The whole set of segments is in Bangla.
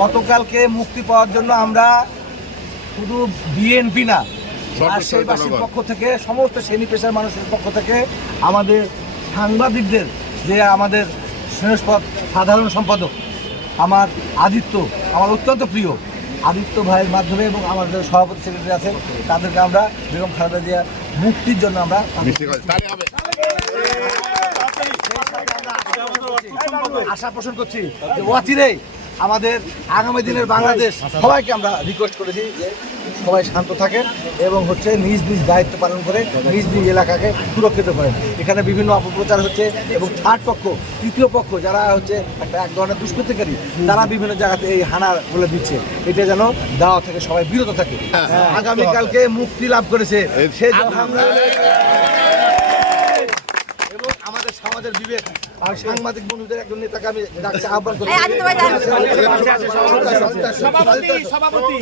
গতকালকে মুক্তি পাওয়ার জন্য আমরা শুধু বিএনপি না রাজশাহীবাসীর পক্ষ থেকে সমস্ত শ্রেণি পেশার মানুষের পক্ষ থেকে আমাদের সাংবাদিকদের যে আমাদের স্নেহস্পদ সাধারণ সম্পাদক আমার আদিত্য আমার অত্যন্ত প্রিয় আদিত্য ভাইয়ের মাধ্যমে এবং আমাদের সভাপতি সেক্রেটারি আছেন তাদেরকে আমরা বেগম খালেদা জিয়া মুক্তির জন্য আমরা আশা পোষণ করছি অচিরেই আমাদের আগামী দিনের বাংলাদেশ সবাইকে আমরা রিকোয়েস্ট করেছি যে সবাই শান্ত থাকেন এবং হচ্ছে নিজ নিজ দায়িত্ব পালন করে নিজ নিজ এলাকাকে সুরক্ষিত করেন। এখানে বিভিন্ন অপপ্রচার হচ্ছে এবং থার্ড পক্ষ তৃতীয় পক্ষ যারা হচ্ছে একটা এক ধরনের দুষ্কৃতিকারী তারা বিভিন্ন জায়গাতে এই হানা বলে দিচ্ছে। এটা যেন দেওয়া থেকে সবাই বিরত থাকে। আগামীকালকে মুক্তি লাভ করেছে। সেই জন্য আমরা এবং আমাদের বিবেক আর সাংবাদিক বন্ধুদের একজন নেতাকে আমি ডাকতে আহ্বান যান। সভাপতি সভাপতি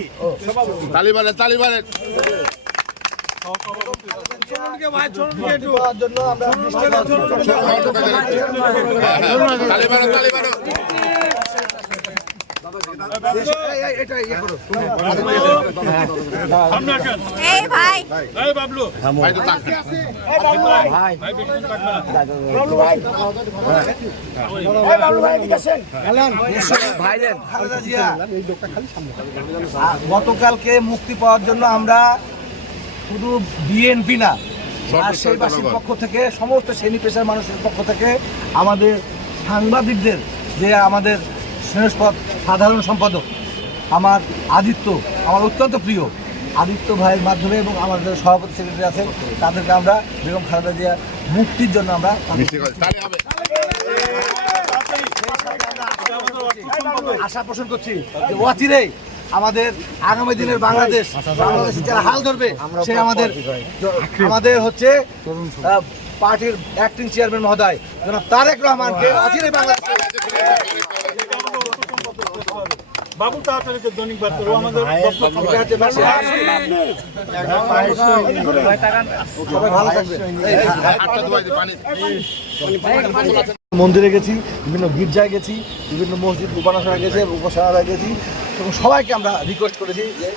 গতকালকে মুক্তি পাওয়ার জন্য আমরা শুধু বিএনপি না রাজশাহীবাসীর পক্ষ থেকে সমস্ত শ্রেণি পেশার মানুষের পক্ষ থেকে আমাদের সাংবাদিকদের যে আমাদের স্নেহস্পদ সাধারণ সম্পাদক আমার আদিত্য আমার অত্যন্ত প্রিয়। আদিত্য ভাইয়ের মাধ্যমে এবং আমার যারা সভাপতি সেক্রেটারি আছেন তাদেরকে আমরা বেগম খালেদা জিয়া মুক্তির জন্য আমরা আশা পোষণ করছি যে অচিরেই আমাদের আগামী দিনের বাংলাদেশ বাংলাদেশ যারা হাল ধরবে সে আমাদের আমাদের হচ্ছে পার্টির অ্যাক্টিং চেয়ারম্যান মহোদয় জনাব তারেক রহমানকে অচিরেই বাংলাদেশ বাবু তাড়াতাড়ি দৈনিক বাদ করো আমাদের মন্দিরে গেছি বিভিন্ন গির্জায় গেছি বিভিন্ন মসজিদ উপাসনা গেছি উপাসনা গেছি এবং সবাইকে আমরা রিকোয়েস্ট করেছি যে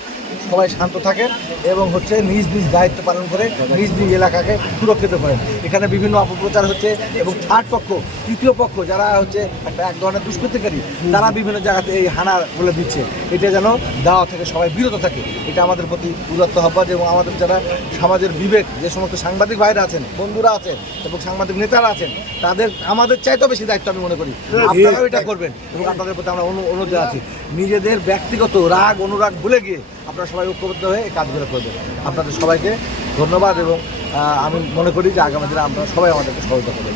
সবাই শান্ত থাকেন এবং হচ্ছে নিজ নিজ দায়িত্ব পালন করে নিজ নিজ এলাকাকে সুরক্ষিত করেন। এখানে বিভিন্ন অপপ্রচার হচ্ছে এবং থার্ড পক্ষ তৃতীয় পক্ষ যারা হচ্ছে একটা এক ধরনের দুষ্কৃতিকারী তারা বিভিন্ন জায়গাতে এই হানা বলে দিচ্ছে। এটা যেন দেওয়া থেকে সবাই বিরত থাকে এটা আমাদের প্রতি উদাত্ত আহ্বান এবং আমাদের যারা সমাজের বিবেক যে সমস্ত সাংবাদিক ভাইরা আছেন বন্ধুরা আছেন এবং সাংবাদিক নেতারা আছেন তাদের আমাদের চাইতেও বেশি দায়িত্ব আমি মনে করি। আপনারাও এটা করবেন এবং আপনাদের প্রতি আমরা অনু- অনুরোধ আছি নিজেদের ব্যক্তিগত রাগ অনুরাগ ভুলে গিয়ে আপনারা সবাই ঐক্যবদ্ধ হয়ে এই কাজগুলো করবেন আপনাদের সবাইকে ধন্যবাদ এবং আমি মনে করি যে আগামী দিনে আপনারা সবাই আমাদেরকে সহযোগিতা করবেন।